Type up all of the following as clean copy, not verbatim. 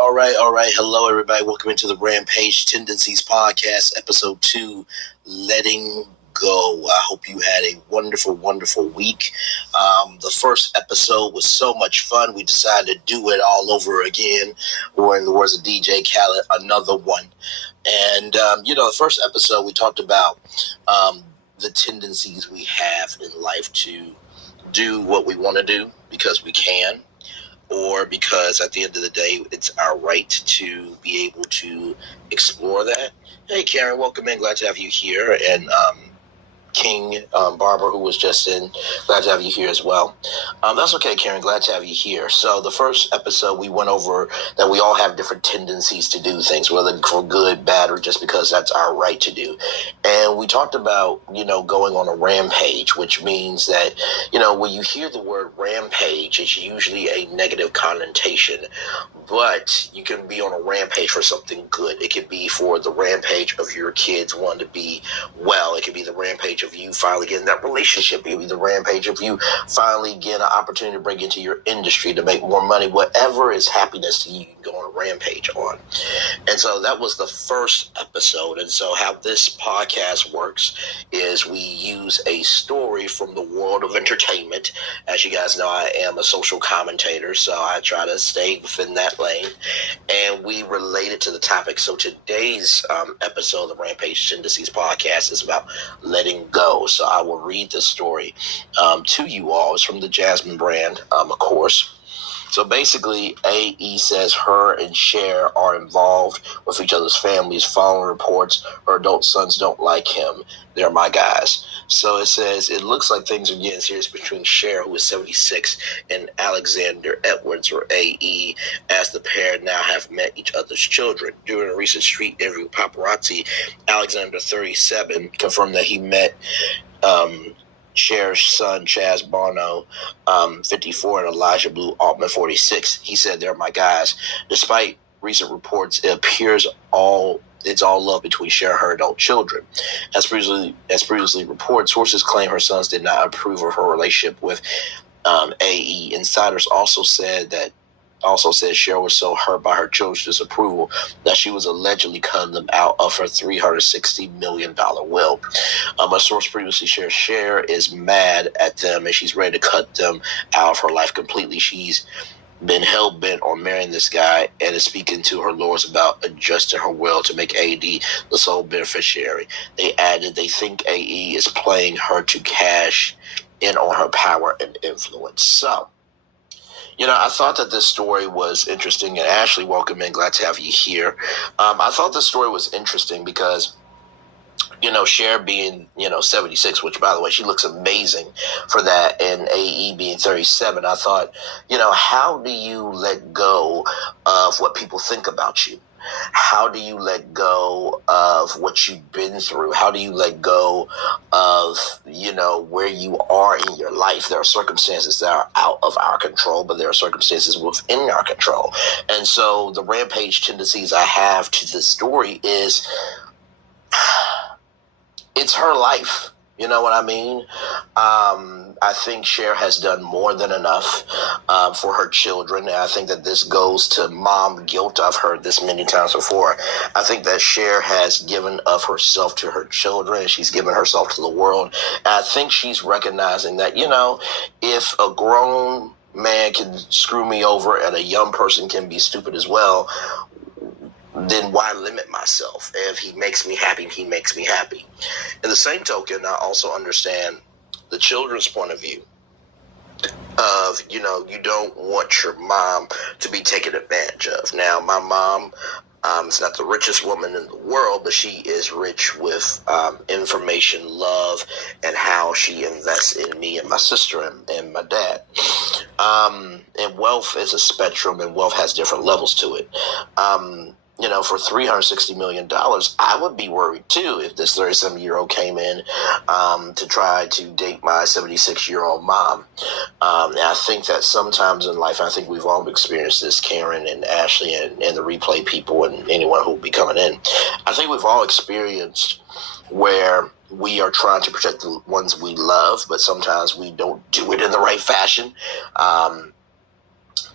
All right. Hello, everybody. Welcome into the Rampage Tendencies Podcast, Episode 2, Letting Go. I hope you had a wonderful, wonderful week. The first episode was so much fun. We decided to do it all over again, or in the words of DJ Khaled, another one. And, the first episode, we talked about the tendencies we have in life to do what we want to do because we can, or because at the end of the day, it's our right to be able to explore that. Hey, Karen, welcome in. Glad to have you here. And King Barber, who was just in, glad to have you here as well. That's okay, Karen. Glad to have you here. So the first episode, we went over that we all have different tendencies to do things, whether for good, bad, or just because that's our right to do. And we talked about, going on a rampage, which means that, when you hear the word rampage, it's usually a negative connotation. But you can be on a rampage for something good. It could be for the rampage of your kids wanting to be well. It could be the rampage of you finally getting that relationship. It could be the rampage of you finally getting an opportunity to break into your industry to make more money. Whatever is happiness to you, you can go on a rampage on. And so that was the first episode. And so how this podcast works is we use a story from the world of entertainment. As you guys know, I am a social commentator, so I try to stay within that lane, and we relate it to the topic. So today's episode of the Rampage Tendencies Podcast is about letting go. So I will read this story to you all. It's from the Jasmine brand, of course. So basically, AE says her and Cher are involved with each other's families. Following reports, her adult sons don't like him. They're my guys. So it says, it looks like things are getting serious between Cher, who is 76, and Alexander Edwards, or AE, as the pair now have met each other's children. During a recent street interview with paparazzi, Alexander, 37, confirmed that he met Cher's son, Chaz Bono, 54, and Elijah Blue Altman, 46. He said, they're my guys. Despite recent reports, it appears it's all love between Cher and her adult children. As previously reported, sources claim her sons did not approve of her relationship with AE. Insiders also said Cher was so hurt by her children's disapproval that she was allegedly cutting them out of her $360 million will. A source previously shared Cher is mad at them and she's ready to cut them out of her life completely. She's been hell-bent on marrying this guy and is speaking to her lawyers about adjusting her will to make AD the sole beneficiary. They added they think AE is playing her to cash in on her power and influence. So, I thought that this story was interesting. And Ashley, welcome in. Glad to have you here. I thought this story was interesting because, Cher being, 76, which, by the way, she looks amazing for that, and AE being 37, I thought, how do you let go of what people think about you? How do you let go of what you've been through? How do you let go of, where you are in your life? There are circumstances that are out of our control, but there are circumstances within our control. And so the rampage tendencies I have to this story is it's her life. You know what I mean? I think Cher has done more than enough for her children. And I think that this goes to mom guilt. I've heard this many times before. I think that Cher has given of herself to her children. She's given herself to the world. And I think she's recognizing that, if a grown man can screw me over and a young person can be stupid as well, then why limit myself? If he makes me happy, he makes me happy. In the same token, I also understand the children's point of view of, you don't want your mom to be taken advantage of. Now, my mom is not the richest woman in the world, but she is rich with information, love, and how she invests in me and my sister and my dad. And wealth is a spectrum, and wealth has different levels to it. For $360 million, I would be worried too if this 37-year-old came in to try to date my 76-year-old mom. And I think that sometimes in life, I think we've all experienced this, Karen and Ashley and the replay people and anyone who will be coming in. I think we've all experienced where we are trying to protect the ones we love, but sometimes we don't do it in the right fashion.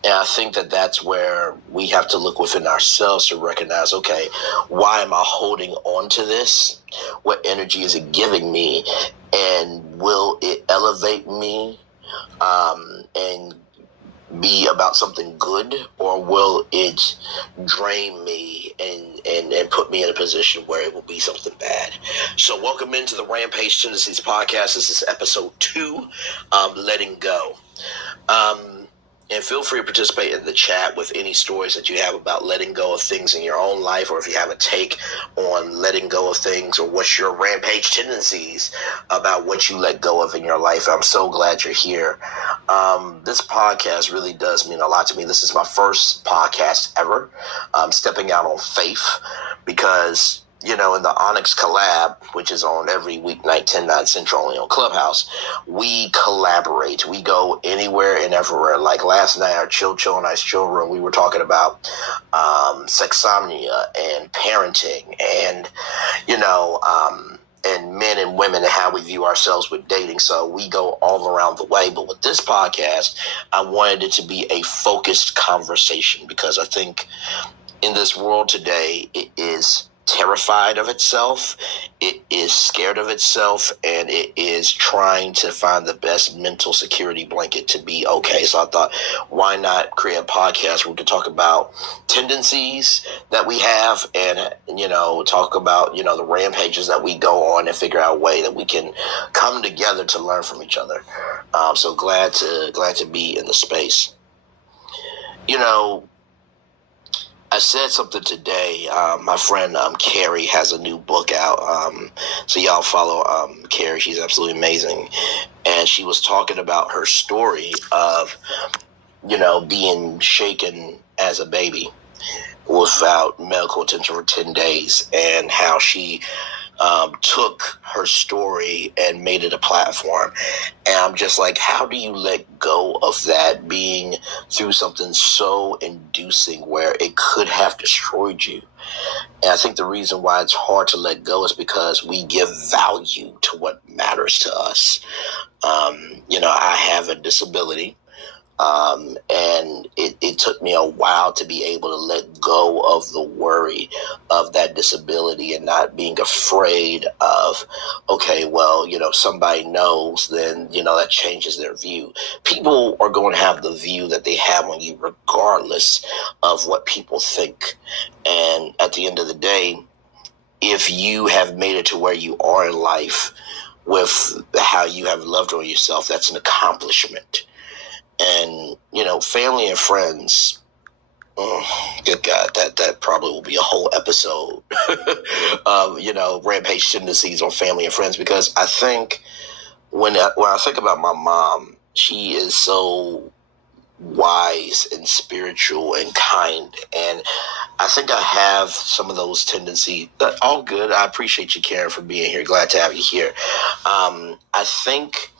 And I think that that's where we have to look within ourselves to recognize, okay, why am I holding on to this? What energy is it giving me? And will it elevate me and be about something good, or will it drain me and put me in a position where it will be something bad? So welcome into the Rampage Tendencies Podcast. This is episode 2, Letting Go. And feel free to participate in the chat with any stories that you have about letting go of things in your own life, or if you have a take on letting go of things, or what's your rampage tendencies about what you let go of in your life. I'm so glad you're here. This podcast really does mean a lot to me. This is my first podcast ever. Stepping out on faith because, in the Onyx Collab, which is on every weeknight, 10/9 Central, only on Clubhouse, we collaborate. We go anywhere and everywhere. Like last night, our Chill Nice Chill Room, we were talking about sexomnia and parenting and, and men and women and how we view ourselves with dating. So we go all around the way. But with this podcast, I wanted it to be a focused conversation because I think in this world today, it is terrified of itself, it is scared of itself, and it is trying to find the best mental security blanket to be okay. So I thought, why not create a podcast where we could talk about tendencies that we have and, talk about, the rampages that we go on and figure out a way that we can come together to learn from each other. So glad to be in the space. I said something today. My friend Carrie has a new book out. So y'all follow Carrie. She's absolutely amazing. And she was talking about her story of, being shaken as a baby without medical attention for 10 days, and how she took her story and made it a platform. And I'm just like, how do you let go of that being through something so inducing where it could have destroyed you? And I think the reason why it's hard to let go is because we give value to what matters to us. I have a disability. And it took me a while to be able to let go of the worry of that disability and not being afraid of, okay, well, somebody knows, then, that changes their view. People are going to have the view that they have on you regardless of what people think. And at the end of the day, if you have made it to where you are in life with how you have loved on yourself, that's an accomplishment. And, family and friends, good God, that probably will be a whole episode of, rampage tendencies on family and friends, because I think when I think about my mom, she is so wise and spiritual and kind. And I think I have some of those tendencies. All good. I appreciate you, Karen, for being here. Glad to have you here. I think,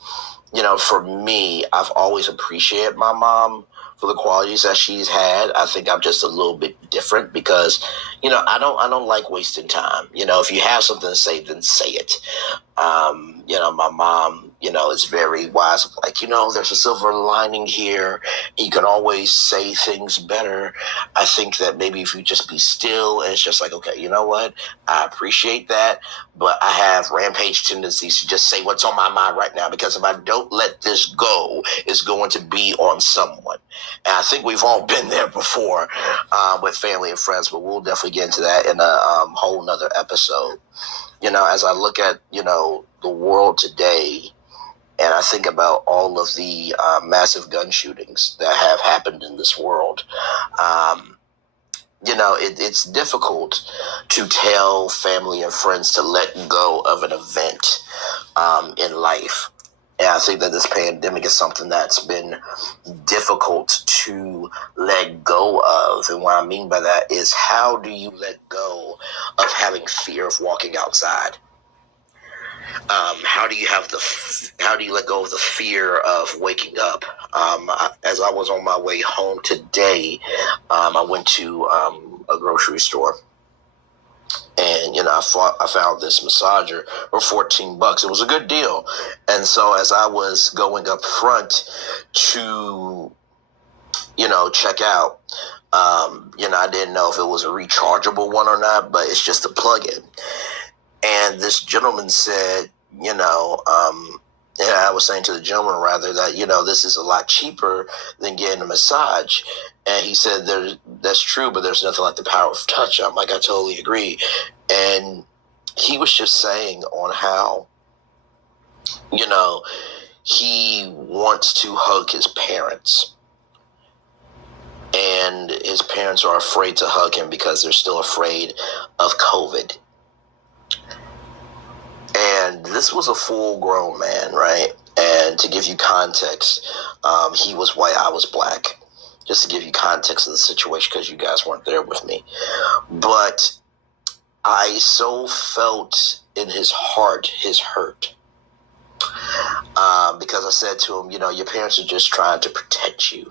for me, I've always appreciated my mom for the qualities that she's had. I think I'm just a little bit different because, I don't like wasting time. If you have something to say, then say it. My mom, is very wise. Like, there's a silver lining here. You can always say things better. I think that maybe if you just be still, and it's just like, okay, you know what? I appreciate that, but I have rampage tendencies to just say what's on my mind right now, because if I don't let this go, it's going to be on someone. And I think we've all been there before with family and friends, but we'll definitely get into that in a whole nother episode. As I look at, the world today, and I think about all of the massive gun shootings that have happened in this world, it's difficult to tell family and friends to let go of an event in life. And I think that this pandemic is something that's been difficult to let go of. And what I mean by that is, how do you let go of having fear of walking outside? How do you let go of the fear of waking up? As I was on my way home today, I went to a grocery store. And, I found this massager for $14. It was a good deal. And so as I was going up front to check out. I didn't know if it was a rechargeable one or not, but it's just a plug-in. And this gentleman said, and I was saying to the gentleman rather that, this is a lot cheaper than getting a massage. And he said, that's true, but there's nothing like the power of touch. I'm like, I totally agree. And he was just saying on how, he wants to hug his parents. And his parents are afraid to hug him because they're still afraid of COVID. And this was a full-grown man, right? And to give you context, he was white, I was black. Just to give you context of the situation, because you guys weren't there with me. But I so felt in his heart his hurt. Because I said to him, your parents are just trying to protect you.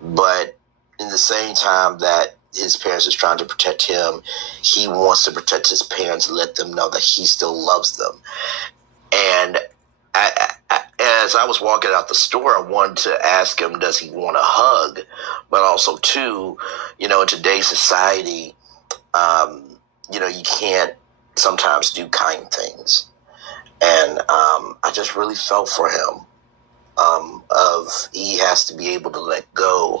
But in the same time that his parents is trying to protect him, he wants to protect his parents and let them know that he still loves them. And as I was walking out the store, I wanted to ask him, does he want a hug? But also, too, in today's society, you can't sometimes do kind things. And I just really felt for him. He has to be able to let go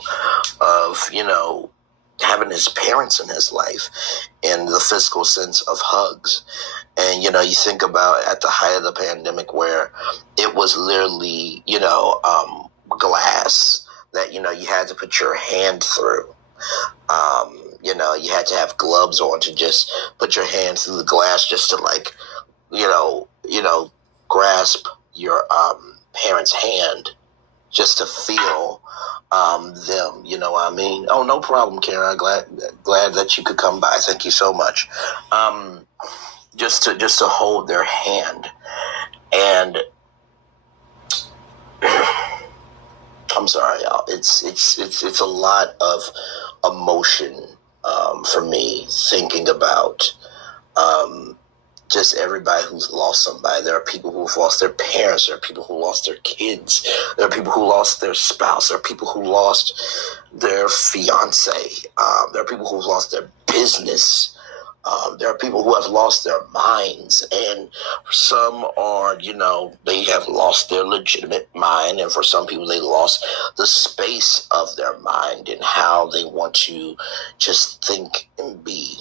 of, having his parents in his life in the physical sense of hugs. And, you think about at the height of the pandemic where it was literally, glass that, you had to put your hand through. You had to have gloves on to just put your hand through the glass just to grasp your parents' hand just to feel them, you know what I mean? Oh, no problem, Karen. I'm glad that you could come by. Thank you so much. Just to hold their hand. And I'm sorry, y'all. It's a lot of emotion for me thinking about just everybody who's lost somebody. There are people who've lost their parents. There are people who lost their kids. There are people who lost their spouse. There are people who lost their fiance. There are people who've lost their business. There are people who have lost their minds. And some are, they have lost their legitimate mind. And for some people, they lost the space of their mind and how they want to just think and be.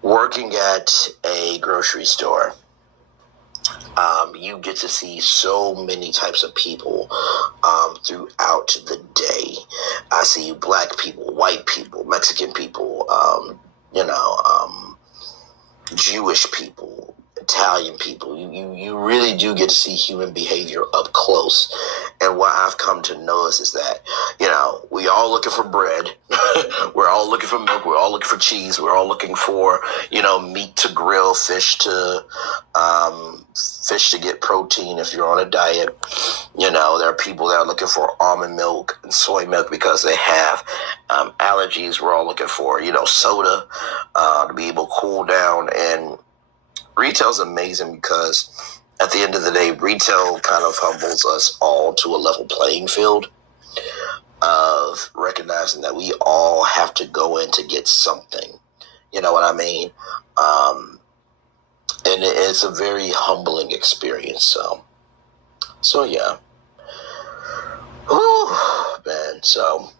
Working at a grocery store, you get to see so many types of people throughout the day. I see black people, white people, Mexican people, Jewish people, Italian people. You really do get to see human behavior up close. And what I've come to notice is that, we all looking for bread. We're all looking for milk. We're all looking for cheese. We're all looking for, meat to grill, fish to get protein if you're on a diet. There are people that are looking for almond milk and soy milk because they have allergies. We're all looking for, soda to be able to cool down. And retail's amazing because at the end of the day, retail kind of humbles us all to a level playing field of recognizing that we all have to go in to get something. You know what I mean? And it's a very humbling experience. So yeah. Whew, man. So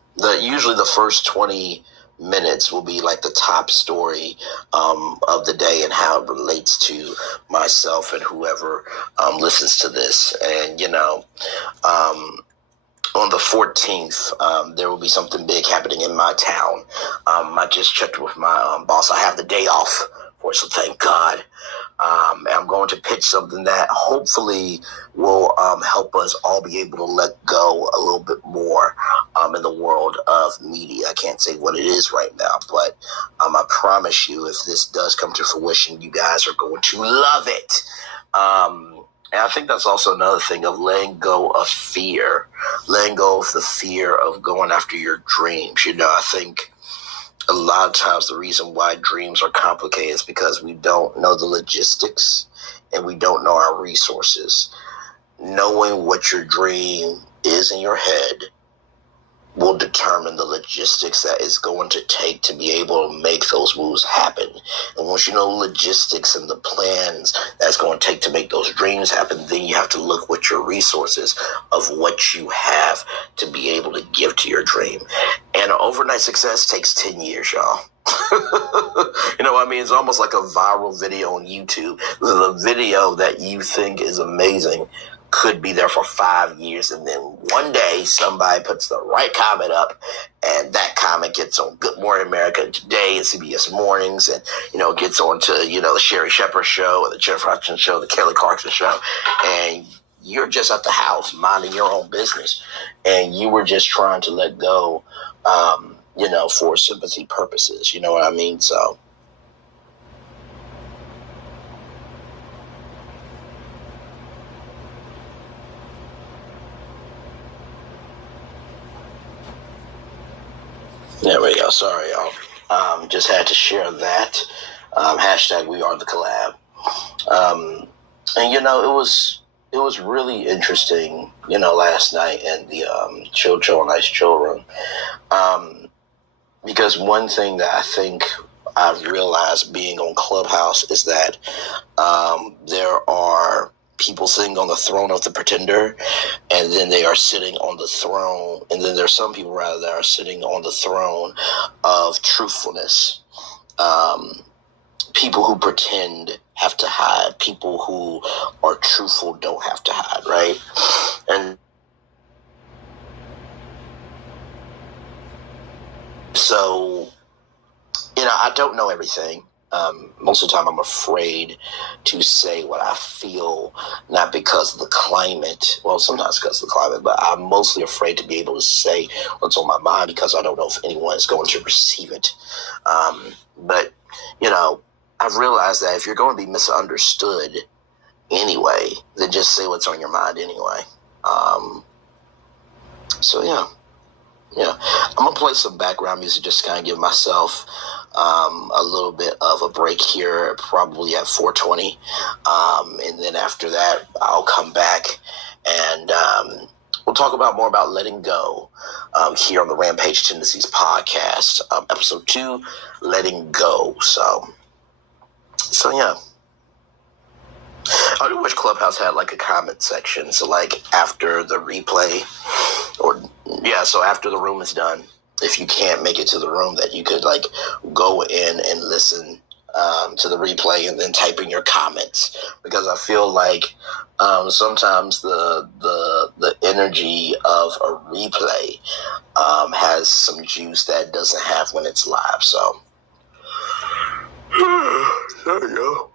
usually the first 20 minutes will be like the top story of the day and how it relates to myself and whoever listens to this. And, on the 14th, there will be something big happening in my town. I just checked with my boss. I have the day off for it, so thank God. And I'm going to pitch something that hopefully will help us all be able to let go a little bit more in the world of media. I can't say what it is right now, but I promise you, if this does come to fruition, you guys are going to love it. And I think that's also another thing of letting go of fear, letting go of the fear of going after your dreams. I think a lot of times the reason why dreams are complicated is because we don't know the logistics and we don't know our resources. Knowing what your dream is in your head will determine the logistics that it's going to take to be able to make those moves happen. And once you know logistics and the plans that's going to take to make those dreams happen, then you have to look with your resources of what you have to be able to give to your dream. And overnight success takes 10 years, y'all. You know what I mean? It's almost like a viral video on YouTube. The video that you think is amazing could be there for 5 years, and then one day somebody puts the right comment up, and that comment gets on Good Morning America Today and CBS Mornings, and gets on to the Sherry Shepherd show, or the Jennifer Hudson show, the Kelly Clarkson show, and you're just at the house minding your own business, and you were just trying to let go, for sympathy purposes. You know what I mean? So. There we go. Sorry, y'all. Just had to share that. Hashtag We Are the Collab. And it was really interesting, last night in the Chill Nice Chill room. Because one thing that I think I've realized being on Clubhouse is that there are people sitting on the throne of the pretender, and then they are sitting on the throne, and then there's some people rather that are sitting on the throne of truthfulness. People who pretend have to hide. People who are truthful don't have to hide, right? And so, I don't know everything. Most of the time I'm afraid to say what I feel, not because of the climate. Well, sometimes because of the climate, but I'm mostly afraid to be able to say what's on my mind because I don't know if anyone is going to receive it. But I've realized that if you're going to be misunderstood anyway, then just say what's on your mind anyway. So yeah. I'm going to play some background music just to kind of give myself a little bit of a break here, probably at 4:20. And then after that, I'll come back and we'll talk more about letting go here on the Rampage Tendencies Podcast, episode 2, letting go. So yeah. I do wish Clubhouse had like a comment section. So like after the replay so after the room is done, if you can't make it to the room, that you could like go in and listen to the replay and then type in your comments, because I feel like sometimes the energy of a replay has some juice that it doesn't have when it's live. So there you go.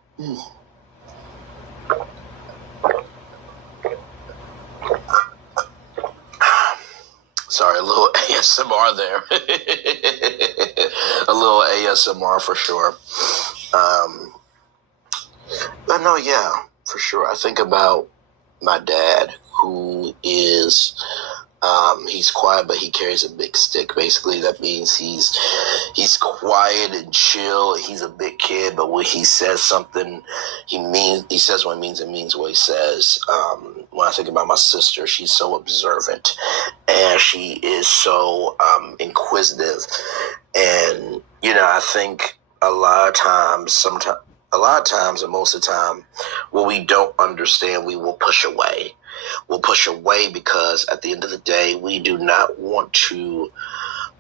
Sorry, a little ASMR there. A little ASMR for sure. But no, yeah, for sure. I think about my dad, who is, he's quiet, but he carries a big stick. Basically, that means he's quiet and chill. He's a big kid, but when he says something, he says what he means and means what he says. When I think about my sister, she's so observant and she is so inquisitive. And, I think a lot of times and most of the time, when we don't understand, we will push away. We'll push away because at the end of the day, we do not want to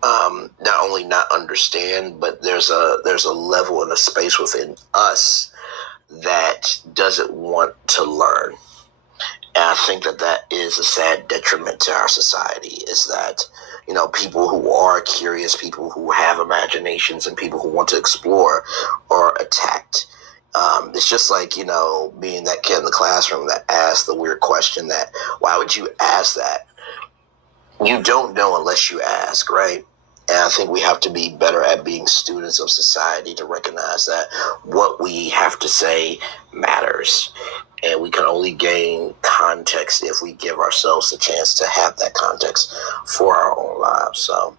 not only not understand, but there's a level and a space within us that doesn't want to learn. And I think that is a sad detriment to our society, is that, people who are curious, people who have imaginations, and people who want to explore are attacked. It's just like, being that kid in the classroom that asked the weird question that, why would you ask that? You don't know unless you ask, right? And I think we have to be better at being students of society to recognize that what we have to say matters. And we can only gain context if we give ourselves a chance to have that context for our own lives. So,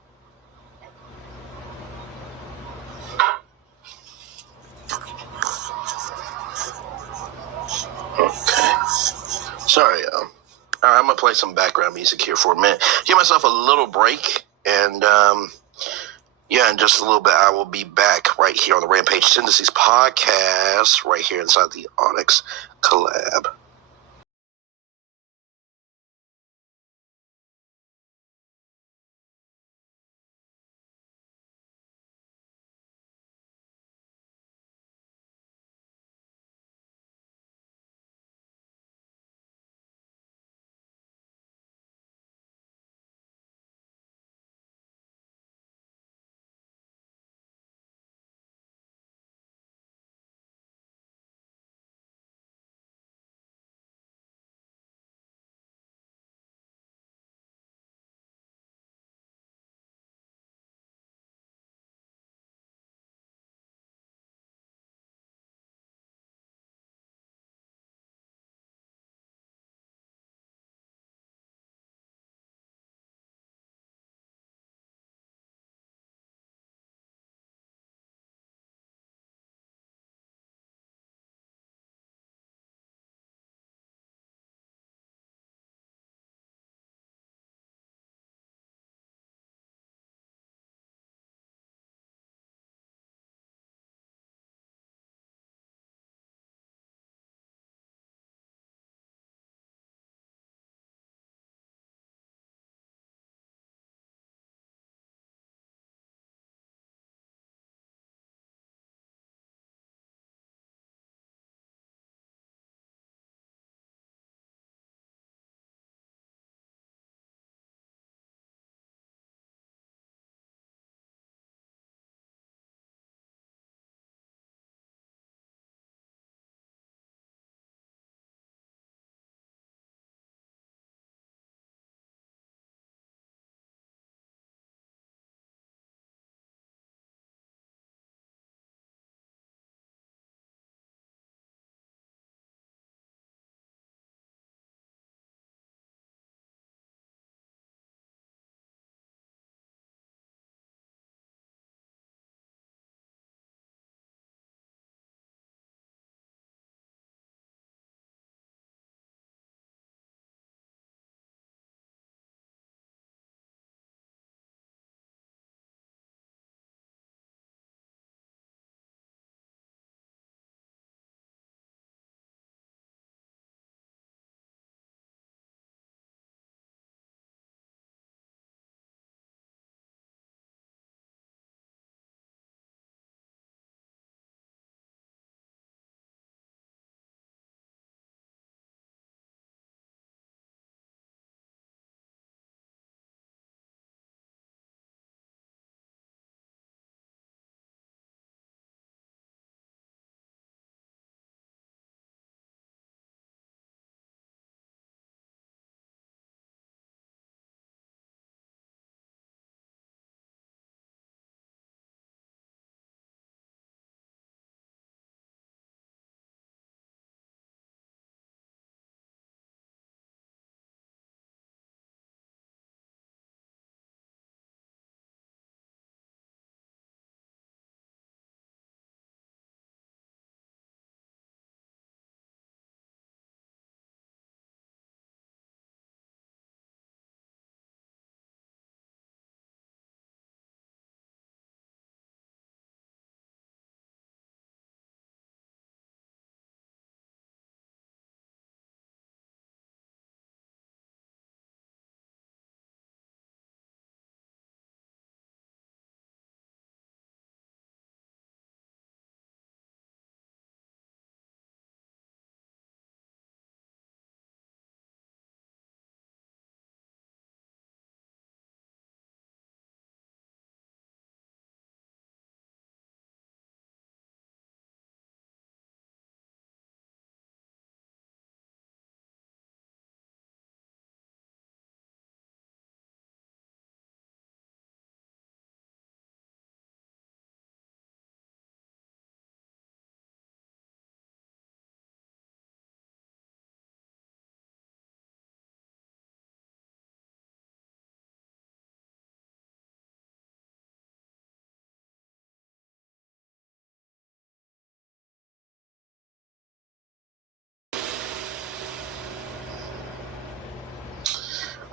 okay. Sorry, y'all. All right, I'm going to play some background music here for a minute. Give myself a little break. And, in just a little bit, I will be back right here on the Rampage Tendencies Podcast, right here inside the Onyx Collab.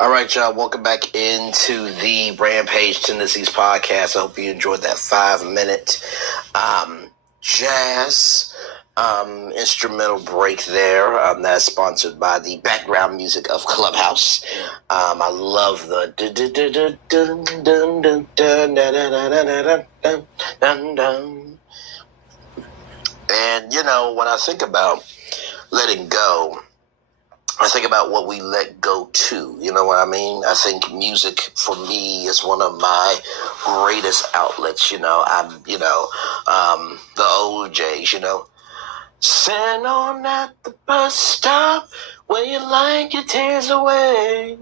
All right, y'all. Welcome back into the Rampage Tendencies Podcast. I hope you enjoyed that 5-minute jazz instrumental break there. That's sponsored by the background music of Clubhouse. I love the and when I think about letting go, I think about what we let go to. You know what I mean? I think music for me is one of my greatest outlets. I'm the old J's. Sitting on at the bus stop where you like your tears away.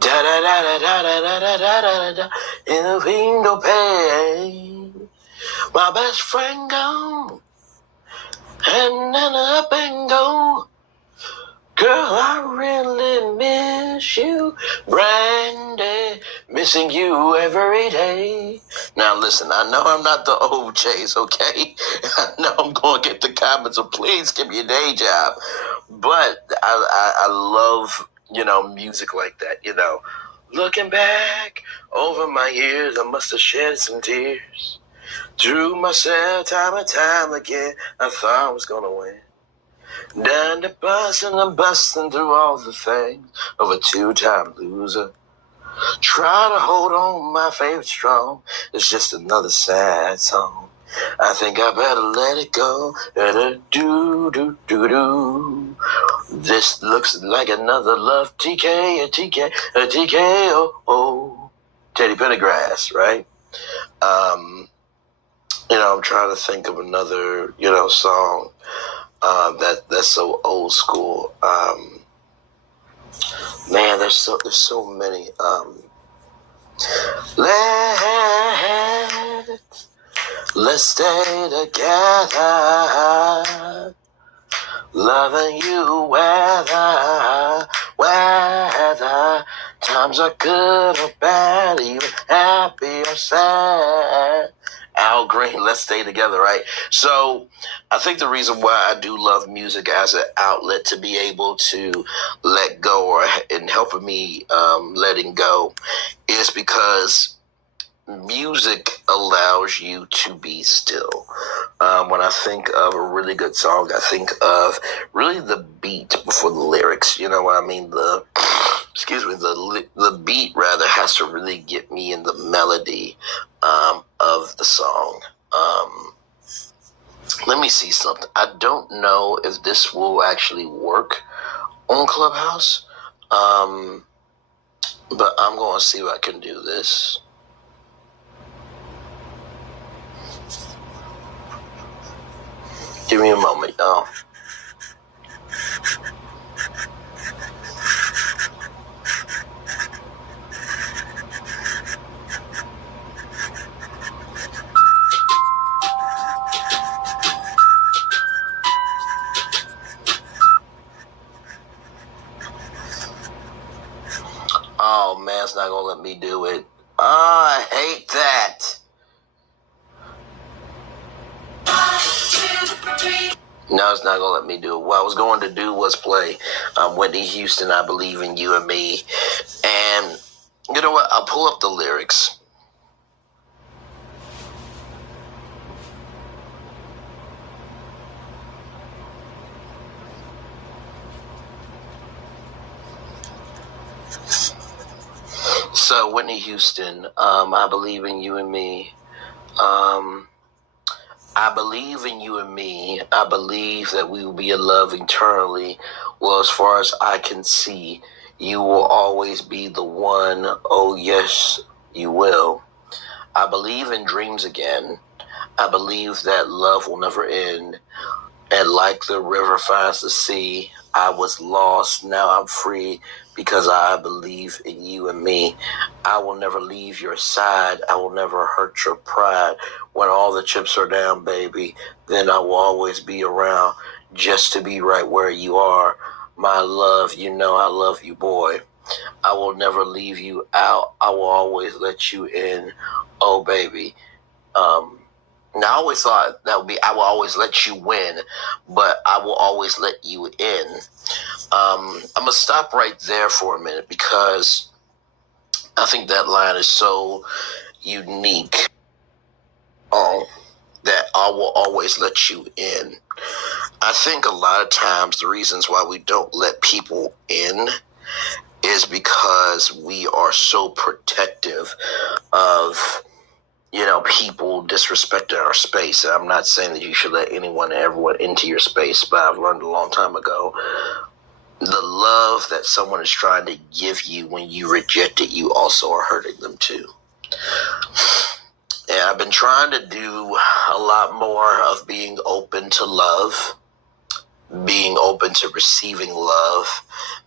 Da da da da da da da da da da da in the window pane. My best friend gone, and then up and go. Girl, I really miss you, Brandy, missing you every day. Now listen, I know I'm not the OJs, okay? I know I'm going to get the comments, so please give me a day job. But I love, music like that, Looking back over my years, I must have shed some tears. Drew myself time and time again, I thought I was going to win. Down the bus and I'm busting through all the things of a 2-time loser. Try to hold on, my favorite strong. It's just another sad song. I think I better let it go. Do. This looks like another love TK, a TKO. Teddy Pendergrass, right? I'm trying to think of another, song. That's so old school. Man, there's so many. Let's stay together, loving you whether times are good or bad, even happy or sad. Al Green, let's stay together, right? So I think the reason why I do love music as an outlet to be able to let go and helping me letting go is because music allows you to be still. When I think of a really good song, I think of really the beat before the lyrics. You know what I mean? The beat rather has to really get me in the melody of the song. Let me see something. I don't know if this will actually work on Clubhouse, but I'm going to see if I can do this. Give me a moment, y'all. Oh, man, it's not going to let me do it. Oh, I hate that. No, it's not going to let me do it. What I was going to do was play Whitney Houston, I Believe in You and Me. And you know what? I'll pull up the lyrics. So, Whitney Houston, I Believe in You and Me. I believe in you and me. I believe that we will be in love eternally. Well, as far as I can see, you will always be the one. Oh, yes, you will. I believe in dreams again. I believe that love will never end. And like the river finds the sea, I was lost, now I'm free, because I believe in you and me. I will never leave your side. I will never hurt your pride. When all the chips are down, baby, then I will always be around just to be right where you are. My love, you know I love you, boy. I will never leave you out. I will always let you in. Oh, baby. Now, I always thought that would be, I will always let you win, but I will always let you in. I'm going to stop right there for a minute because I think that line is so unique that I will always let you in. I think a lot of times the reasons why we don't let people in is because we are so protective of, people disrespecting our space. I'm not saying that you should let anyone and everyone into your space, but I've learned a long time ago, the love that someone is trying to give you when you reject it, you also are hurting them too. And I've been trying to do a lot more of being open to love, being open to receiving love,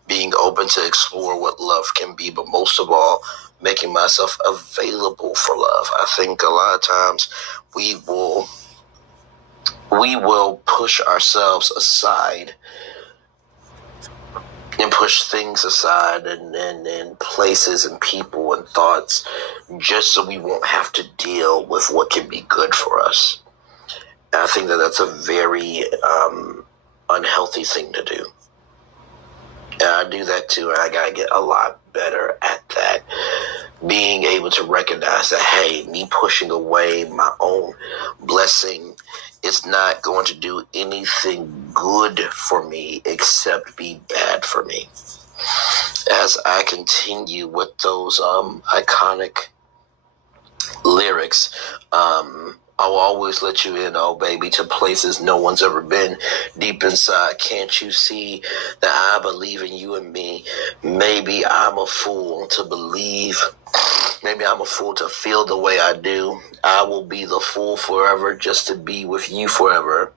being open to explore what love can be, but most of all, making myself available for love. I think a lot of times we will push ourselves aside and push things aside and places and people and thoughts just so we won't have to deal with what can be good for us. And I think that that's a very unhealthy thing to do. And I do that too, and I got to get a lot better at that. Being able to recognize that, hey, me pushing away my own blessing is not going to do anything good for me except be bad for me. As I continue with those iconic lyrics, I will always let you in, oh baby, to places no one's ever been. Deep inside, can't you see that I believe in you and me? Maybe I'm a fool to believe. Maybe I'm a fool to feel the way I do. I will be the fool forever just to be with you forever.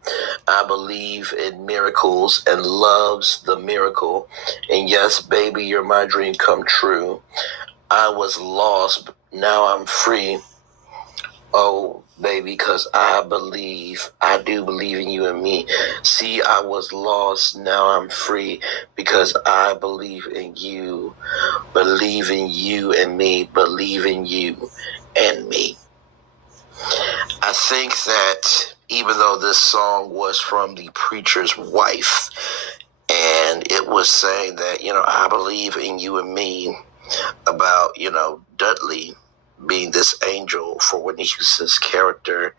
I believe in miracles and love's the miracle. And yes, baby, you're my dream come true. I was lost, but now I'm free. Oh, baby, because I do believe in you and me. See, I was lost, now I'm free, because I believe in you and me, believe in you and me. I think that even though this song was from the preacher's wife, and it was saying that, I believe in you and me, about, Dudley being this angel for Whitney Houston's character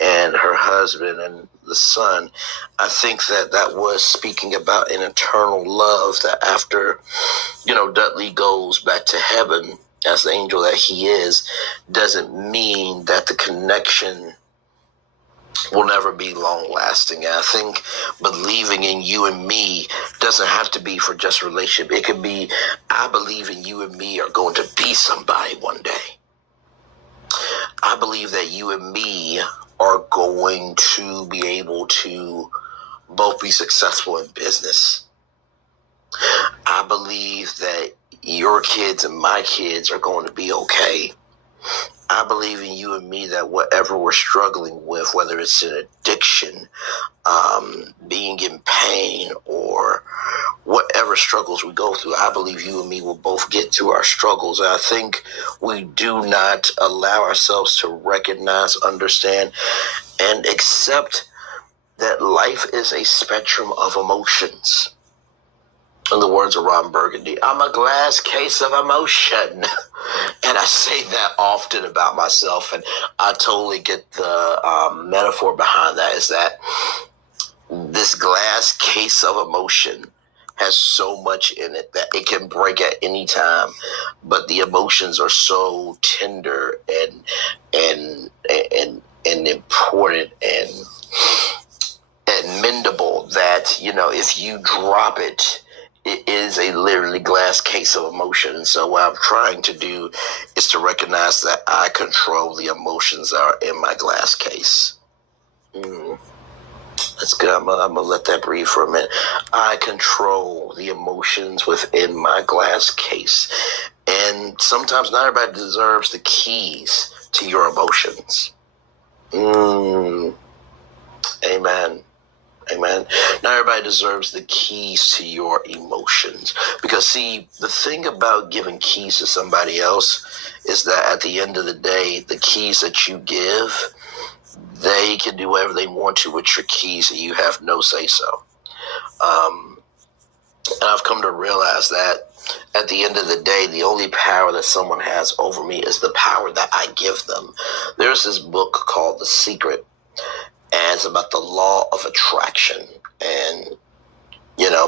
and her husband and the son, I think that that was speaking about an eternal love that after, Dudley goes back to heaven as the angel that he is, doesn't mean that the connection will never be long lasting. And I think believing in you and me doesn't have to be for just relationship. It could be, I believe in you and me are going to be somebody one day. I believe that you and me are going to be able to both be successful in business. I believe that your kids and my kids are going to be okay. I believe in you and me that whatever we're struggling with, whether it's an addiction, being in pain, or whatever struggles we go through, I believe you and me will both get through our struggles. And I think we do not allow ourselves to recognize, understand, and accept that life is a spectrum of emotions. In the words of Ron Burgundy, I'm a glass case of emotion. And I say that often about myself, and I totally get the metaphor behind that, is that this glass case of emotion has so much in it that it can break at any time, but the emotions are so tender and important and mendable that, if you drop it, it is a literally glass case of emotion. And so what I'm trying to do is to recognize that I control the emotions that are in my glass case. That's good. I'm gonna let that breathe for a minute. I control the emotions within my glass case. And sometimes not everybody deserves the keys to your emotions. Amen. Amen. Not everybody deserves the keys to your emotions. Because, see, the thing about giving keys to somebody else is that at the end of the day, the keys that you give, they can do whatever they want to with your keys and you have no say-so. And I've come to realize that at the end of the day, the only power that someone has over me is the power that I give them. There's this book called The Secret, and it's about the law of attraction. And,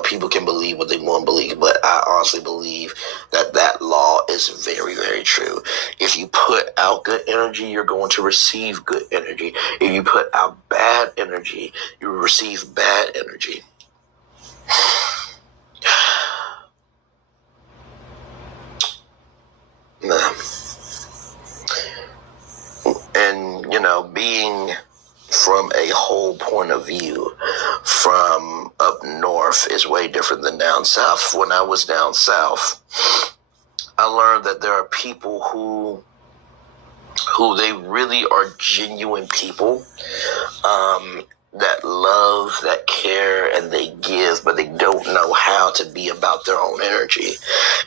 people can believe what they want to believe, but I honestly believe that that law is very, very true. If you put out good energy, you're going to receive good energy. If you put out bad energy, you will receive bad energy. And, being from a whole point of view from up north is way different than down south. When I was down south, I learned that there are people who they really are genuine people, that love, that care, and they give, but they don't know how to be about their own energy.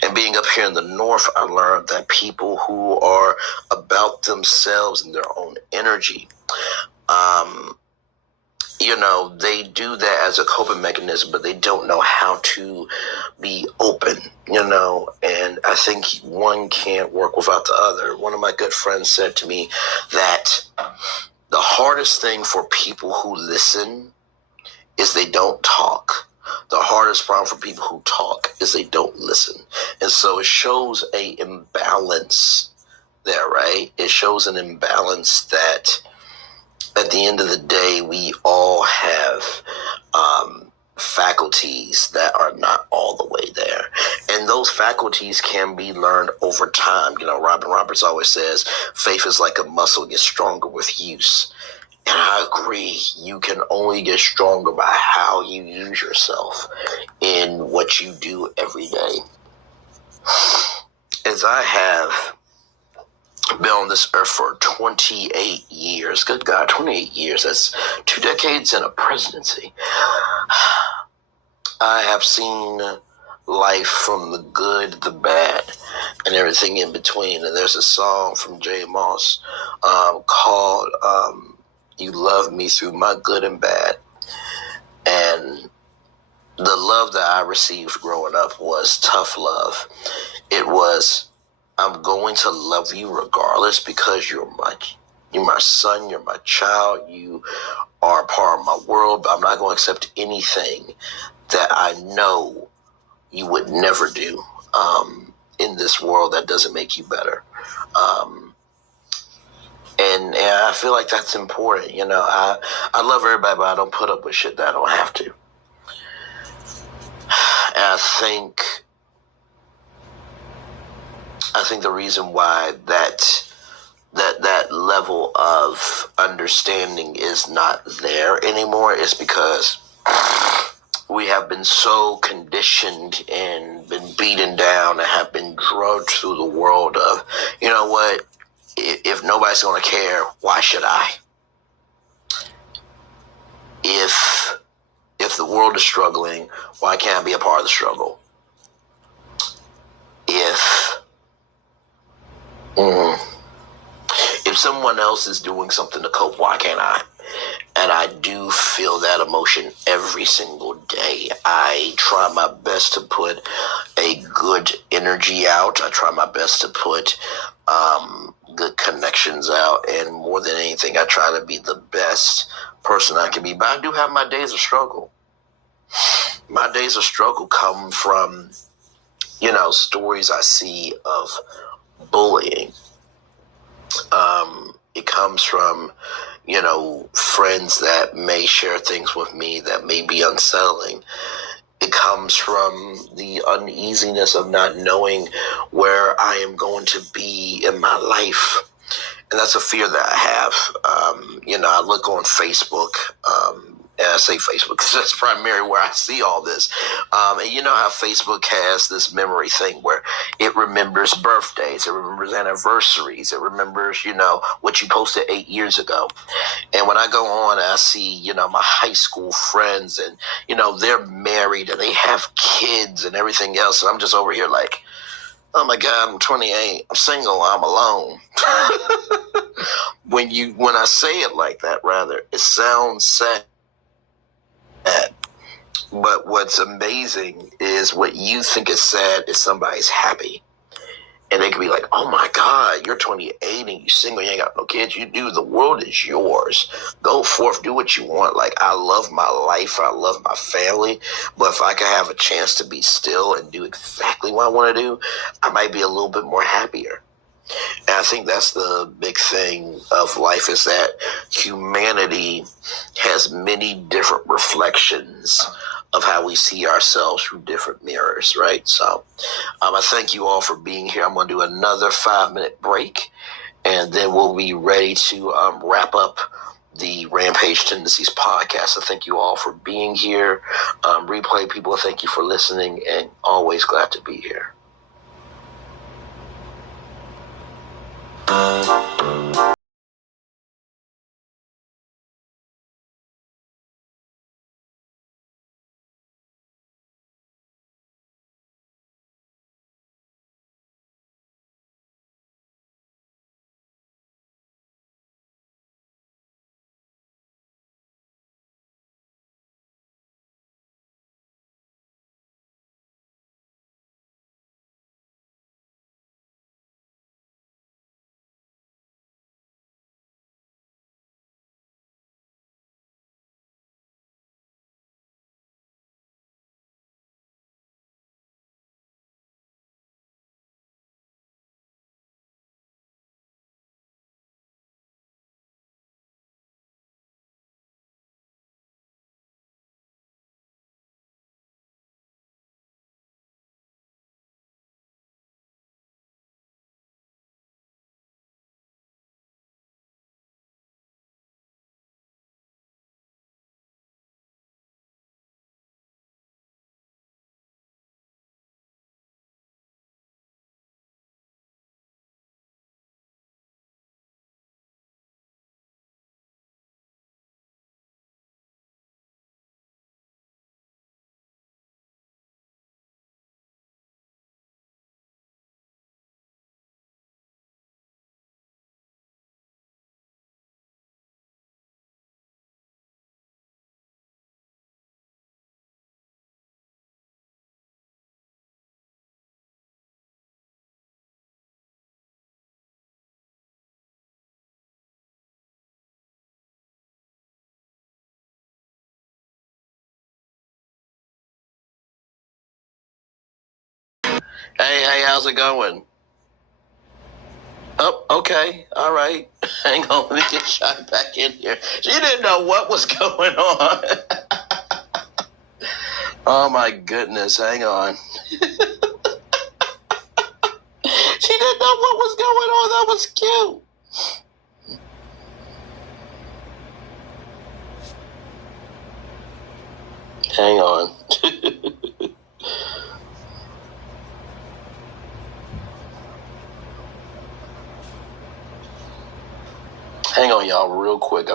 And being up here in the north, I learned that people who are about themselves and their own energy, they do that as a coping mechanism, but they don't know how to be open, and I think one can't work without the other. One of my good friends said to me that the hardest thing for people who listen is they don't talk. The hardest problem for people who talk is they don't listen. And so it shows a imbalance there, right? It shows an imbalance that at the end of the day, we all have faculties that are not all the way there. And those faculties can be learned over time. Robin Roberts always says, faith is like a muscle, gets stronger with use. And I agree, you can only get stronger by how you use yourself in what you do every day. As I have been on this earth for 28 years. Good God, 28 years. That's 2 decades and a presidency. I have seen life from the good, the bad, and everything in between. And there's a song from Jay Moss called You Love Me Through My Good and Bad. And the love that I received growing up was tough love. It was, I'm going to love you regardless because you're my son, you're my child, you are a part of my world, but I'm not going to accept anything that I know you would never do in this world that doesn't make you better. And I feel like that's important. I love everybody, but I don't put up with shit that I don't have to. And I think the reason why that level of understanding is not there anymore is because we have been so conditioned and been beaten down and have been drugged through the world of, you know what, if nobody's going to care, why should I? If the world is struggling, why can't I be a part of the struggle? If someone else is doing something to cope, why can't I? And I do feel that emotion every single day. I try my best to put a good energy out. I try my best to put good connections out. And more than anything, I try to be the best person I can be. But I do have my days of struggle. My days of struggle come from, stories I see of bullying. It comes from, friends that may share things with me that may be unsettling. It comes from the uneasiness of not knowing where I am going to be in my life. And that's a fear that I have. I look on Facebook, and I say Facebook because that's primarily where I see all this. And you know how Facebook has this memory thing where it remembers birthdays, it remembers anniversaries, it remembers, what you posted 8 years ago. And when I go on and I see, my high school friends and, they're married and they have kids and everything else. And I'm just over here like, oh my God, I'm 28, I'm single, I'm alone. When I say it like that, rather, it sounds sad. But what's amazing is what you think is sad is somebody's happy. And they can be like, oh my God, you're 28 and you single, you ain't got no kids. You do, the world is yours. Go forth, do what you want. Like, I love my life, I love my family. But if I could have a chance to be still and do exactly what I want to do, I might be a little bit more happier. And I think that's the big thing of life, is that humanity has many different reflections of how we see ourselves through different mirrors, right? So I thank you all for being here. I'm going to do another 5-minute break, and then we'll be ready to wrap up the Rampage Tendencies podcast. I thank you all for being here. Replay people, thank you for listening, and always glad to be here. Hey, how's it going? Oh, okay. All right. Hang on. Let me get shot back in here. She didn't know what was going on. Oh, my goodness. Hang on. She didn't know what was going on. That was cute. Hang on. Hang on, y'all, real quick.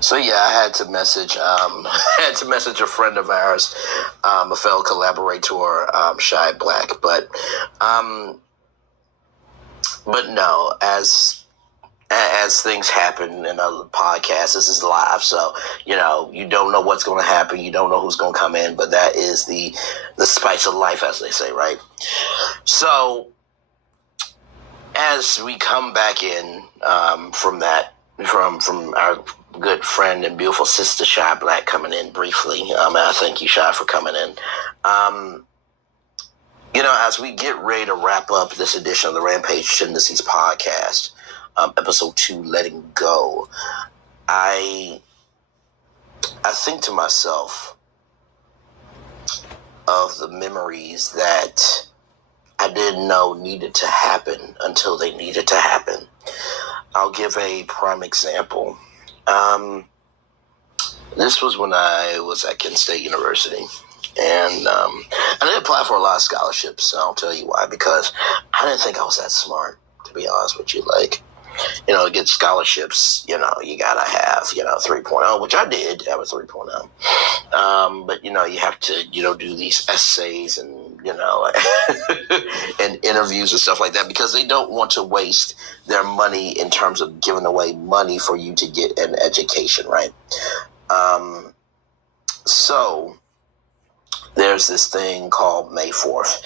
So yeah, I had to message a friend of ours, a fellow collaborator, Shy Black, but no, as things happen in a podcast, this is live, so you don't know what's going to happen, you don't know who's going to come in, but that is the spice of life, as they say, right? So as we come back in from our good friend and beautiful sister Shy Black coming in briefly, and I thank you, Shy, for coming in. As we get ready to wrap up this edition of the Rampage Tendencies podcast, episode 2, Letting Go, I think to myself of the memories that I didn't know needed to happen until they needed to happen. I'll give a prime example. This was when I was at Kent State University. And I did apply for a lot of scholarships, and I'll tell you why. Because I didn't think I was that smart, to be honest with you. Like, to get scholarships, you gotta have, 3.0, which I did have a 3.0. But, you have to, do these essays and, and interviews and stuff like that, because they don't want to waste their money in terms of giving away money for you to get an education, right? So there's this thing called May 4th,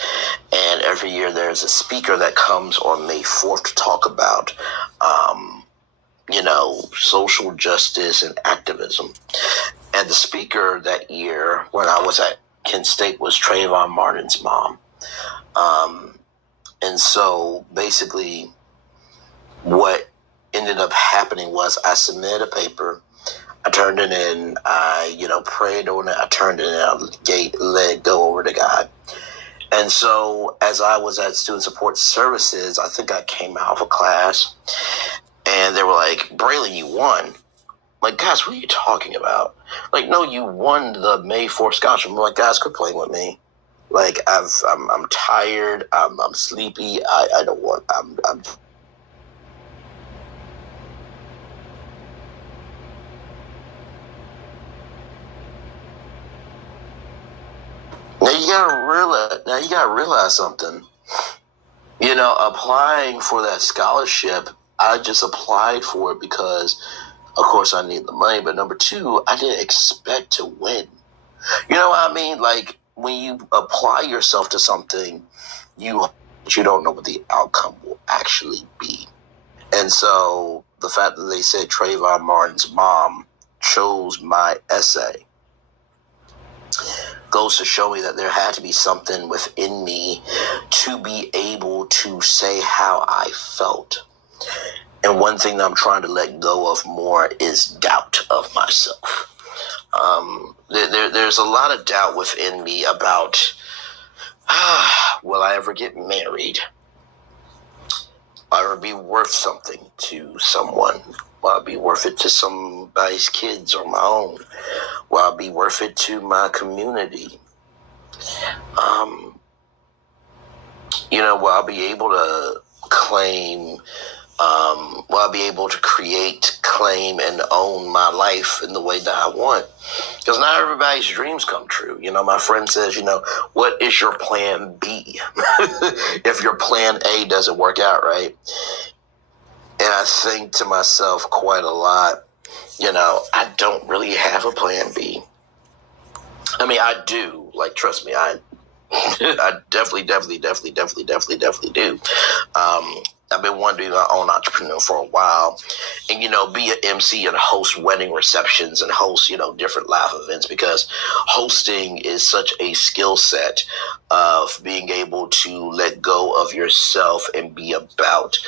and every year there's a speaker that comes on May 4th to talk about, social justice and activism. And the speaker that year, when I was at Kent State, was Trayvon Martin's mom. And so basically what ended up happening was I submitted a paper, I turned it in, I, prayed on it, I turned it in, I let go over to God. And so as I was at Student Support Services, I think I came out of a class, and they were like, Braylon, you won. I'm like, guys, what are you talking about? Like, no, you won the May 4th scholarship. I'm like, guys, quit playing with me. Like, I'm tired, I'm sleepy, I don't want, I'm Now you gotta realize something. Applying for that scholarship, I just applied for it because, of course, I need the money. But number two, I didn't expect to win. You know what I mean? Like, when you apply yourself to something, you don't know what the outcome will actually be. And so the fact that they said Trayvon Martin's mom chose my essay goes to show me that there had to be something within me to be able to say how I felt. And one thing that I'm trying to let go of more is doubt of myself. There's a lot of doubt within me about, will I ever get married? Will I ever be worth something to someone? Will I be worth it to somebody's kids or my own? Will I be worth it to my community? Will I be able to claim, will I be able to create, claim, and own my life in the way that I want? Because not everybody's dreams come true. My friend says, what is your plan B? If your plan A doesn't work out, right? And I think to myself quite a lot, I don't really have a plan B. I mean, I do. Like, trust me, I definitely do. I've been wanting to be my own entrepreneur for a while, and be an MC and host wedding receptions and host different live events, because hosting is such a skill set of being able to let go of yourself and be about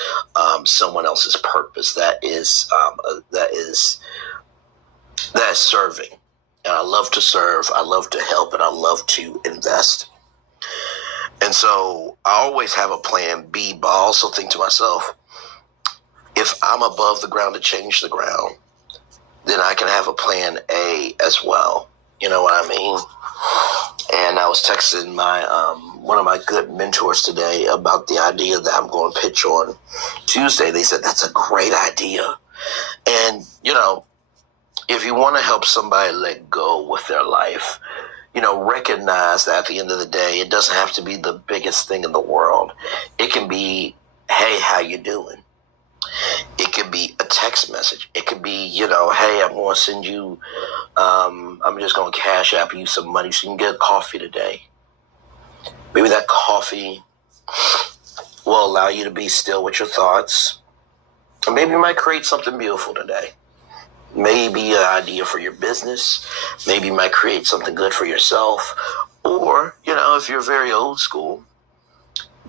someone else's purpose. That is serving. And I love to serve, I love to help, and I love to invest. And so I always have a plan B, but I also think to myself, if I'm above the ground to change the ground, then I can have a plan A as well. You know what I mean? And I was texting my one of my good mentors today about the idea that I'm going to pitch on Tuesday. They said, that's a great idea. And, if you want to help somebody let go with their life, recognize that at the end of the day, it doesn't have to be the biggest thing in the world. It can be, hey, how you doing? It could be a text message. It could be, hey, I'm going to send you, I'm just going to cash app you some money so you can get a coffee today. Maybe that coffee will allow you to be still with your thoughts. Or maybe you might create something beautiful today. Maybe an idea for your business. Maybe you might create something good for yourself. Or, if you're very old school,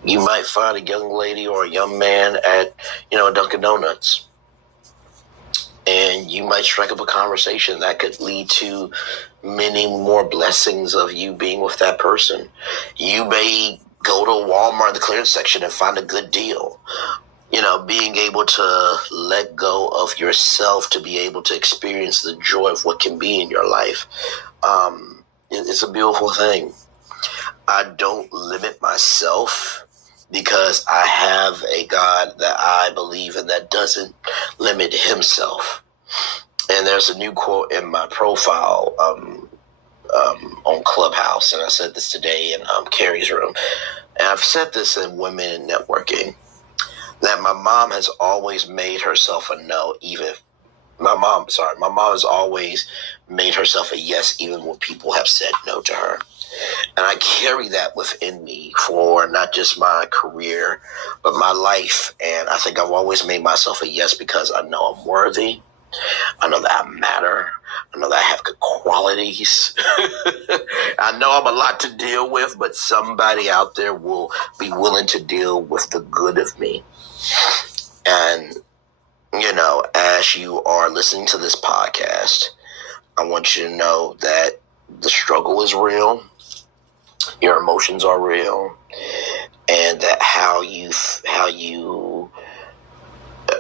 you might find a young lady or a young man at, Dunkin' Donuts. And you might strike up a conversation that could lead to many more blessings of you being with that person. You may go to Walmart, the clearance section, and find a good deal. being able to let go of yourself to be able to experience the joy of what can be in your life. It's a beautiful thing. I don't limit myself because I have a God that I believe in that doesn't limit himself. And there's a new quote in my profile on Clubhouse, and I said this today in Carrie's room. And I've said this in Women in Networking, that my mom has always made herself a no, my mom has always made herself a yes, even when people have said no to her. And I carry that within me for not just my career, but my life. And I think I've always made myself a yes because I know I'm worthy. I know that I matter. I know that I have good qualities. I know I'm a lot to deal with, but somebody out there will be willing to deal with the good of me. And, as you are listening to this podcast, I want you to know that the struggle is real. Your emotions are real. And that how you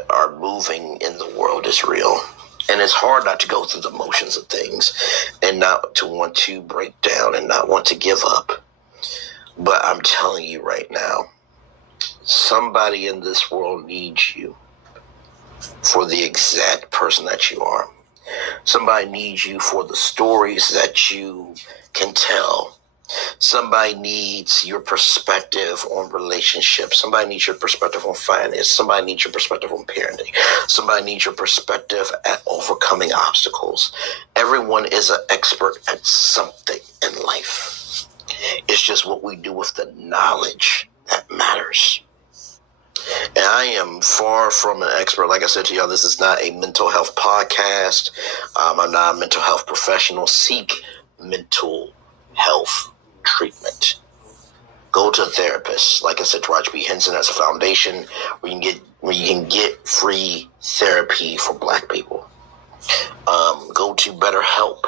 are moving in the world is real. And it's hard not to go through the motions of things and not to want to break down and not want to give up. But I'm telling you right now, somebody in this world needs you for the exact person that you are. Somebody needs you for the stories that you can tell. Somebody needs your perspective on relationships. Somebody needs your perspective on finance. Somebody needs your perspective on parenting. Somebody needs your perspective at overcoming obstacles. Everyone is an expert at something in life. It's just what we do with the knowledge that matters. And I am far from an expert. Like I said to y'all, this is not a mental health podcast. I'm not a mental health professional. Seek mental health treatment. Go to a therapist. Like I said to Roger B. Henson, as a foundation where you can get free therapy for Black people. Go to BetterHelp.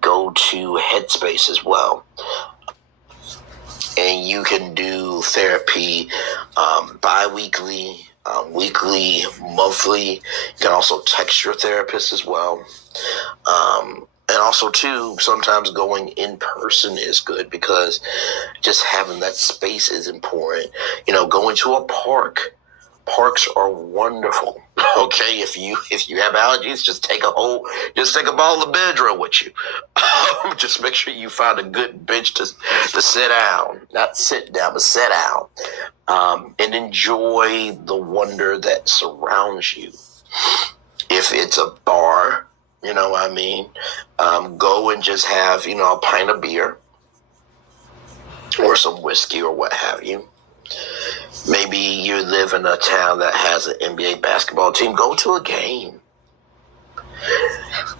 Go to Headspace as well. And you can do therapy bi-weekly, weekly, monthly. You can also text your therapist as well. And also, too, sometimes going in person is good because just having that space is important. Going to a park. Parks are wonderful. Okay, if you have allergies, just take a bottle of Benadryl with you. Just make sure you find a good bench to sit down, not sit down, but sit down, and enjoy the wonder that surrounds you. If it's a bar, go and just have a pint of beer or some whiskey or what have you. Maybe you live in a town that has an NBA basketball team. Go to a game.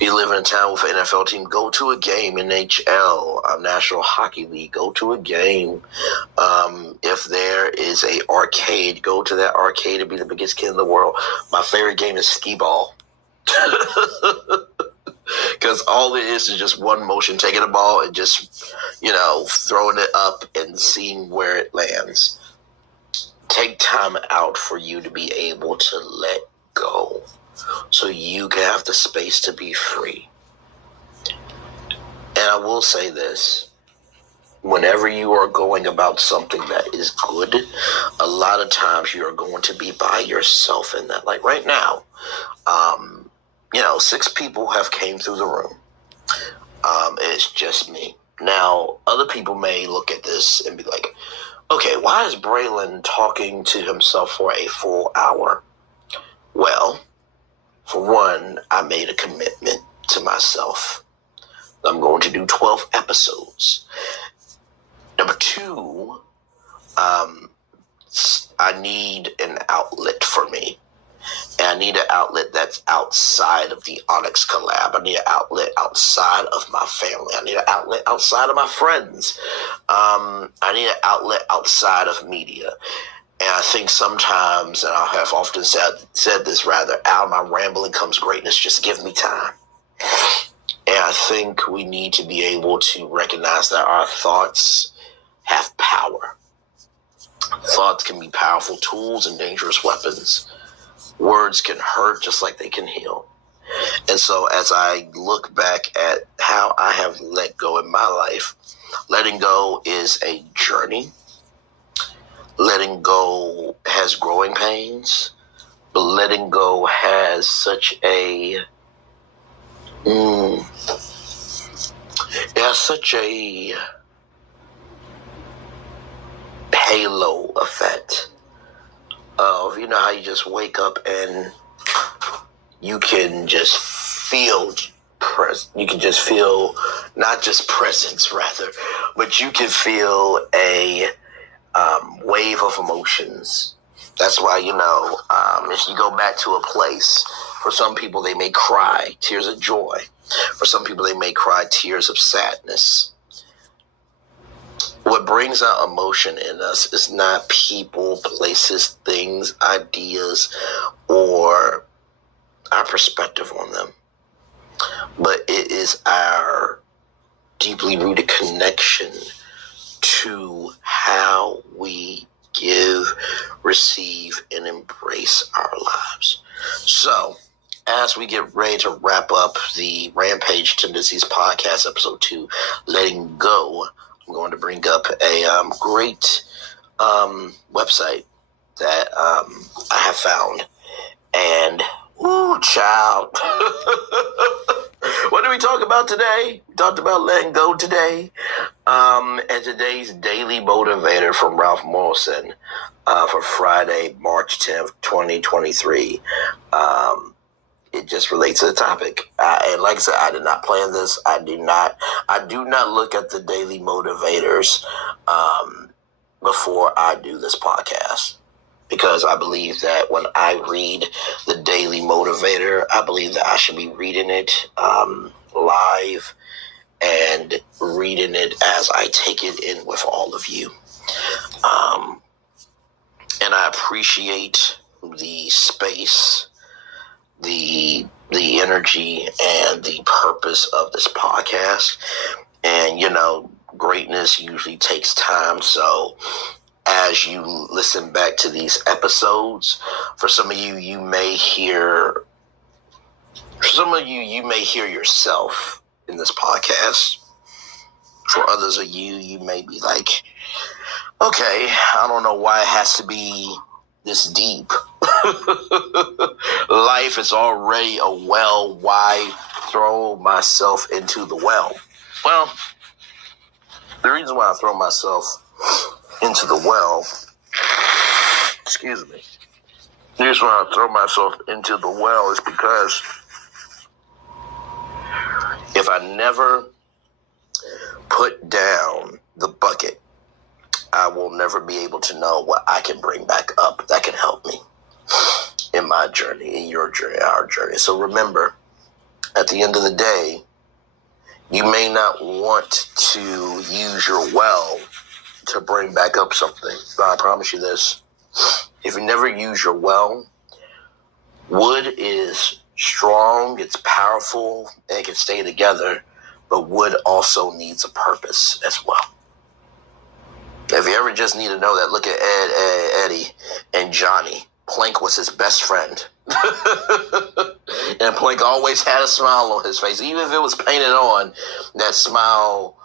You live in a town with an NFL team. Go to a game. NHL, National Hockey League. Go to a game. If there is a arcade, go to that arcade and be the biggest kid in the world. My favorite game is skee ball. Because all it is just one motion, taking a ball and just, throwing it up and seeing where it lands. Take time out for you to be able to let go so you can have the space to be free. And I will say this. Whenever you are going about something that is good, a lot of times you are going to be by yourself in that. Like right now, 6 people have came through the room. It's just me. Now, other people may look at this and be like, okay, why is Braylon talking to himself for a full hour? Well, for one, I made a commitment to myself. I'm going to do 12 episodes. Number 2, I need an outlet for me. And I need an outlet that's outside of the Onyx collab. I need an outlet outside of my family. I need an outlet outside of my friends. I need an outlet outside of media. And I think sometimes, and I have often said this rather, out of my rambling comes greatness. Just give me time. And I think we need to be able to recognize that our thoughts have power. Thoughts can be powerful tools and dangerous weapons. Words can hurt just like they can heal. And so as I look back at how I have let go in my life, letting go is a journey. Letting go has growing pains, but letting go has such a halo effect of, you know how you just wake up and you can just feel not just presence rather, but you can feel a wave of emotions. That's why, if you go back to a place, for some people they may cry tears of joy. For some people they may cry tears of sadness. What brings out emotion in us is not people, places, things, ideas, or our perspective on them, but it is our deeply rooted connection to how we give, receive, and embrace our lives. So, as we get ready to wrap up the Rampage Tendencies Podcast, Episode 2, Letting Go, I'm going to bring up a great website that I have found. And, ooh, child. What did we talk about today? We talked about letting go today. And today's daily motivator from Ralph Morrison for Friday, March 10th, 2023. It just relates to the topic. And like I said, I did not plan this. I do not look at the daily motivators before I do this podcast. Because I believe that when I read the Daily Motivator, I believe that I should be reading it live and reading it as I take it in with all of you. And I appreciate the space, the energy, and the purpose of this podcast. And, greatness usually takes time, so as you listen back to these episodes, for some of you, you may hear yourself in this podcast. For others of you, you may be like, okay, I don't know why it has to be this deep. Life is already a well. Why throw myself into the well? Well, the reason why I throw myself into the well, the reason why I throw myself into the well is because if I never put down the bucket, I will never be able to know what I can bring back up that can help me in my journey, in your journey, our journey. So remember, at the end of the day, you may not want to use your well to bring back up something. But I promise you this, if you never use your well, wood is strong, it's powerful, and it can stay together, but wood also needs a purpose as well. If you ever just need to know that, look at Eddie and Johnny. Plank was his best friend. And Plank always had a smile on his face. Even if it was painted on, that smile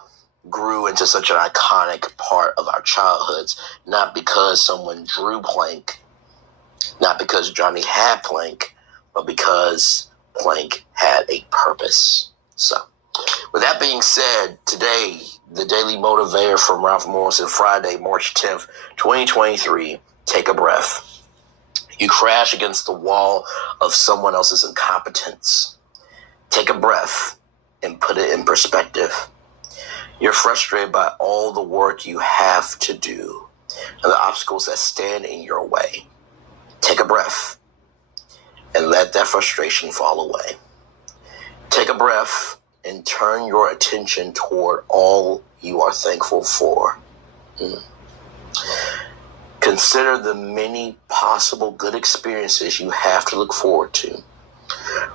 grew into such an iconic part of our childhoods, not because someone drew Plank, not because Johnny had Plank, but because Plank had a purpose. So, with that being said, today, the Daily Motivator from Ralph Morrison, Friday, March 10th, 2023, take a breath. You crash against the wall of someone else's incompetence. Take a breath and put it in perspective. You're frustrated by all the work you have to do and the obstacles that stand in your way. Take a breath and let that frustration fall away. Take a breath and turn your attention toward all you are thankful for. Consider the many possible good experiences you have to look forward to.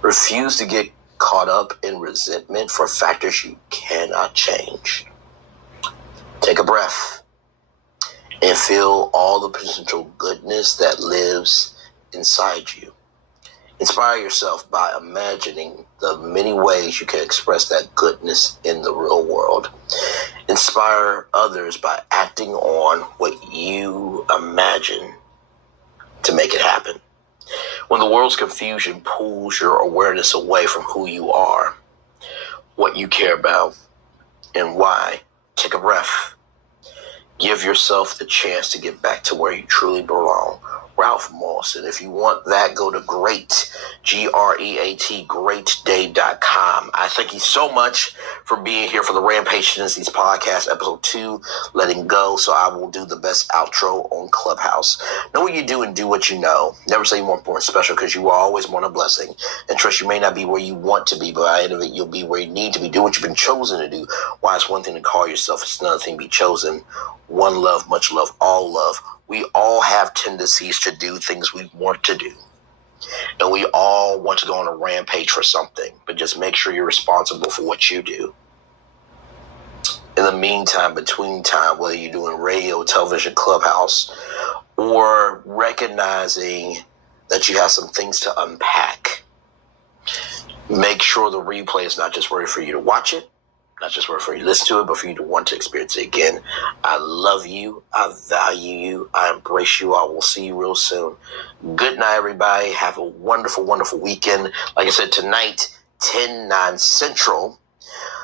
Refuse to get caught up in resentment for factors you cannot change. Take a breath and feel all the potential goodness that lives inside you. Inspire yourself by imagining the many ways you can express that goodness in the real world. Inspire others by acting on what you imagine to make it happen. When the world's confusion pulls your awareness away from who you are, what you care about, and why, take a breath. Give yourself the chance to get back to where you truly belong. Ralph Morrison. If you want that, go to great, greatday.com. I thank you so much for being here for the Rampage Tendencies Podcast, episode 2, Letting Go. So I will do the best outro on Clubhouse. Know what you do and do what you know. Never say more important, special, because you are always more than a blessing. And trust, you may not be where you want to be, but by the end of it, you'll be where you need to be. Do what you've been chosen to do. Why it's one thing to call yourself, it's another thing to be chosen. One love, much love, all love. We all have tendencies to do things we want to do. And we all want to go on a rampage for something. But just make sure you're responsible for what you do. In the meantime, between time, whether you're doing radio, television, Clubhouse, or recognizing that you have some things to unpack, make sure the replay is not just ready for you to watch it, not just for you to listen to it, but for you to want to experience it again. I love you. I value you. I embrace you. I will see you real soon. Good night, everybody. Have a wonderful, wonderful weekend. Like I said, tonight, 10/9 Central,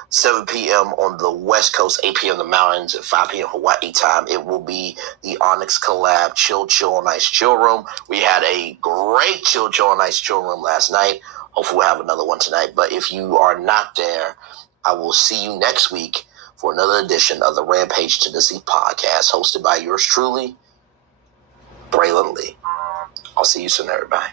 7 p.m. on the West Coast, 8 p.m. the mountains, and 5 p.m. Hawaii time. It will be the Onyx Collab Chill on Ice Chill Room. We had a great Chill on Ice Chill Room last night. Hopefully we'll have another one tonight. But if you are not there, I will see you next week for another edition of the Rampage Tendencies Podcast, hosted by yours truly, Braylon Lee. I'll see you soon, everybody.